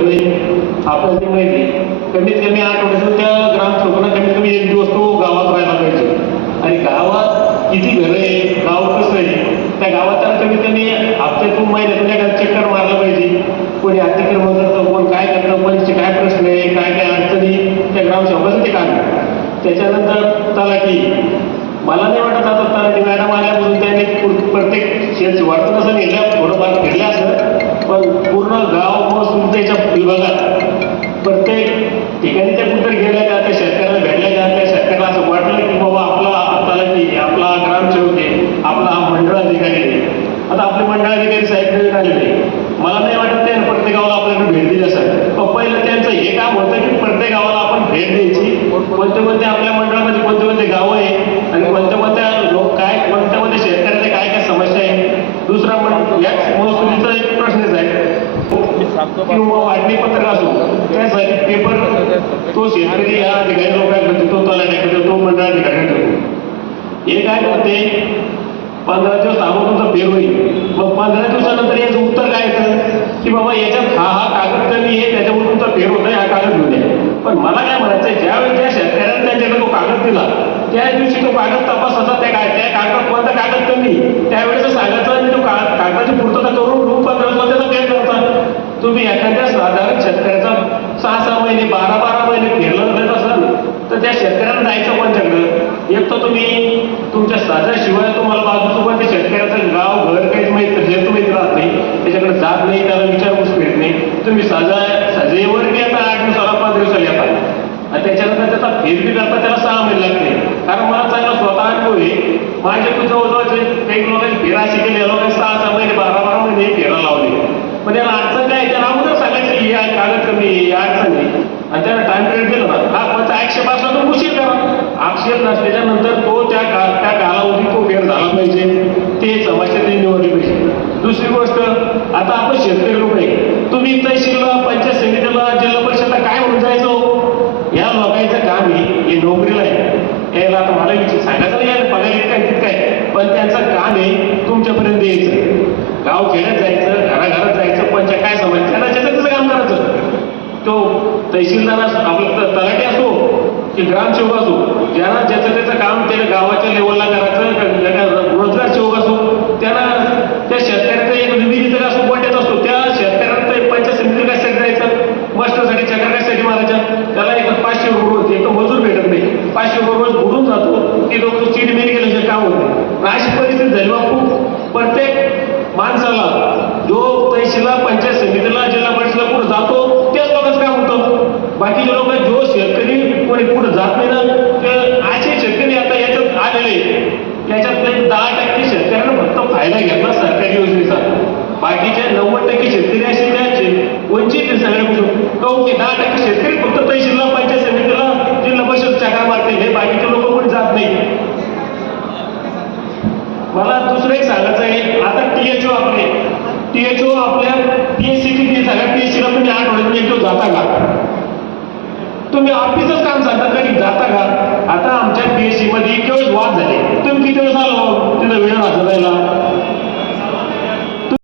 आपल्याला ते माहिती कमीत कमी आठवड्यातून त्या ग्रामसेवकांना कमीत कमी एक दिवस तो गावात राहायला पाहिजे. आणि गावात किती घरं आहे, गाव कसं आहे, त्या गावात त्याला कमीत कमी हप्त्यातून महिन्यातून एखादा चक्कर मारला पाहिजे. कोणी अतिक्रमण करतं, कोण काय करतं, कोणचे काय प्रश्न आहे, काय काय अडचणी, त्या ग्रामसेवकाचं ते काम. त्याच्यानंतर तलाठी, मला नाही वाटत आता तलाठी मॅडम आल्यापासून त्यांनी प्रत्येक शेत वाटतं कसं नेलं थोडंफार फिरलं असं, पण पूर्ण गाव महसूल त्याच्या विभागात प्रत्येक ठिकाणी त्या कुठं गेल्या का, त्या शेतकऱ्याला भेटल्या का, त्या शेतकऱ्याला असं वाटलं की बाबा आपला तलाठी, आपला ग्रामसेवक आहे, आपला हा मंडळ अधिकारी आहे. आता आपले मंडळ अधिकारी साहेब नवीन आलेले, मला नाही वाटत त्याने प्रत्येक गावाला आपल्याकडे भेट दिली असेल. पण पहिलं त्यांचं हे काम होतं की प्रत्येक गावाला आपण भेट द्यायची, कोणते कोणते आपल्या मंडळामध्ये कोणते कोणते गावं आहे आणि कोणत्या कोणत्या लोक काय, कोणत्या कोणत्या शेतकऱ्याच्या काय काय समस्या आहे. दुसरा याच महसुलीचा एक प्रश्नच आहे किंवा वाटणी पत्रक असो, त्यासाठी पेपर तो शेतकरी या अधिकारी लोकांकडे, तो तलाठ्याकडे, तो मंडळ अधिकाऱ्याकडे. हे काय करते, 15 दिवस अगोदर तुमचा फेर होईल, मग 15 दिवसानंतर याचं उत्तर काय येतं की बाबा याच्यात हा कागद कमी आहे, त्याच्यामुळे तुमचा फेर होता, हा कागद घेऊन या. पण मला काय म्हणायचं, ज्यावेळी त्या शेतकऱ्याने त्यांच्याकडे तो कागद दिला त्या दिवशी तो कागद तपासाचा, त्या कागदात कोणता कागद कमी त्यावेळेस सांगायचं आणि तो कागदाची पूर्तता करून 15 दिवसात त्याचा फेर करता. तुम्ही एखाद्या साधारण शेतकऱ्याचा 6-6 महिने 12-12 महिने फेरलं जात असाल तर त्या शेतकऱ्याला जायचं कोणच्याकडं. एक तर तुम्ही तुमच्या साजाशिवाय तुम्हाला बाजूचं पण त्या शेतकऱ्याचं गाव घर काहीच माहीत राहत नाही, त्याच्याकडे जात नाही, त्याला विचारपूस मिळत नाही. तुम्ही सजेवर बी आता 8 दिवसाला 15 दिवसाला येतात आणि त्याच्यानंतर त्याचा फेर बी करता त्याला 6 महिने लागते. कारण मला चांगला स्वतः अनुभव आहे, माझे खूप जवळजवळचे काही लोकांनी फेरा अशी केली, लोकांनी 6-6 महिने 12-12 महिने फेरा लावले. पण त्याला अडचण काय, त्याला अगोदर सांगायचं की या कागद कमी या अडचण आहे आणि त्याला टाइम पिरियड दिला ना, हा कोणता आक्षेप असला तर उशीर करा. आक्षेप नसल्याच्या नंतर तो त्या कालावधी तो फेर झाला पाहिजे, ते समस्या ते निवडली पाहिजे. दुसरी गोष्ट, आता आपण शेतकरी लोक आहे, तुम्ही तहसीलला, पंचायत समितीला, जिल्हा परिषदला काय म्हणून जायचो, या लोकांचं काम हे नोकरीला आहे, याला आता मला सांगायचं नाही पगार इतका आहे, पण त्यांचं काम आहे तुमच्यापर्यंत यायचं, गाव खेड्यात जायचं, घराघरात जायचं, पंचायत काय समजतं त्यांना त्याचं काम करायचं. तो तहसीलदार असो, आपलं तलाठी असो की ग्रामसेवक असो, ज्यांना ज्याचं त्याचं काम त्याला गावाच्या लेवलला करायचं, रोजगार सेवक असो, त्यांना त्या शेतकऱ्याचा एक निवेदित असो, वाटत असतो, त्या शेतकऱ्यांना पंचायत समितीला कशासाठी जायचं, मस्टरसाठी चक्कर कशासाठी मारायच्या, त्याला एक 500 रुपये रोज, एक मजूर भेटत नाही, 500 रुपये रोज बुडून जातो, ती लोक चिडमिड गेल्याशिवाय काम होत नाही. अशी परिस्थिती झाली. खूप प्रत्येक माणसाला जो तहसीलला, पंचायत समितीला, जिल्हा परिषदला पुढे जातो त्याच लोकांचं काम होतं. बाकीचे लोक जो शेतकरी कोणी पुढे जात नाही ना, ते असे शेतकरी आता याच्यात आलेले, याच्यातले 10% शेतकऱ्यांना फक्त फायदा घेतला सरकारी योजनेचा, बाकीच्या 90% शेतकरी असे त्याचे वंचित सगळ्यापासून. काहून की 10% शेतकरी फक्त तहसीलला, पंचायत समितीला, जिल्हा परिषद चक्रा मारते, हे बाकीचे लोक कोणी जात नाही. मला दुसरं एक सांगायचं आहे, आता THO आपल्या PSC सगळ्या PSCला तुम्ही 8 महिन्यातून एक दिवस जाता का, तुम्ही ऑफिसच काम सांगता कधी जाता का. आता आमच्या PSC मध्ये केवळ वाद झाले, तुम्ही किती वेळेस आलो तिथं वेळ वाजवायला,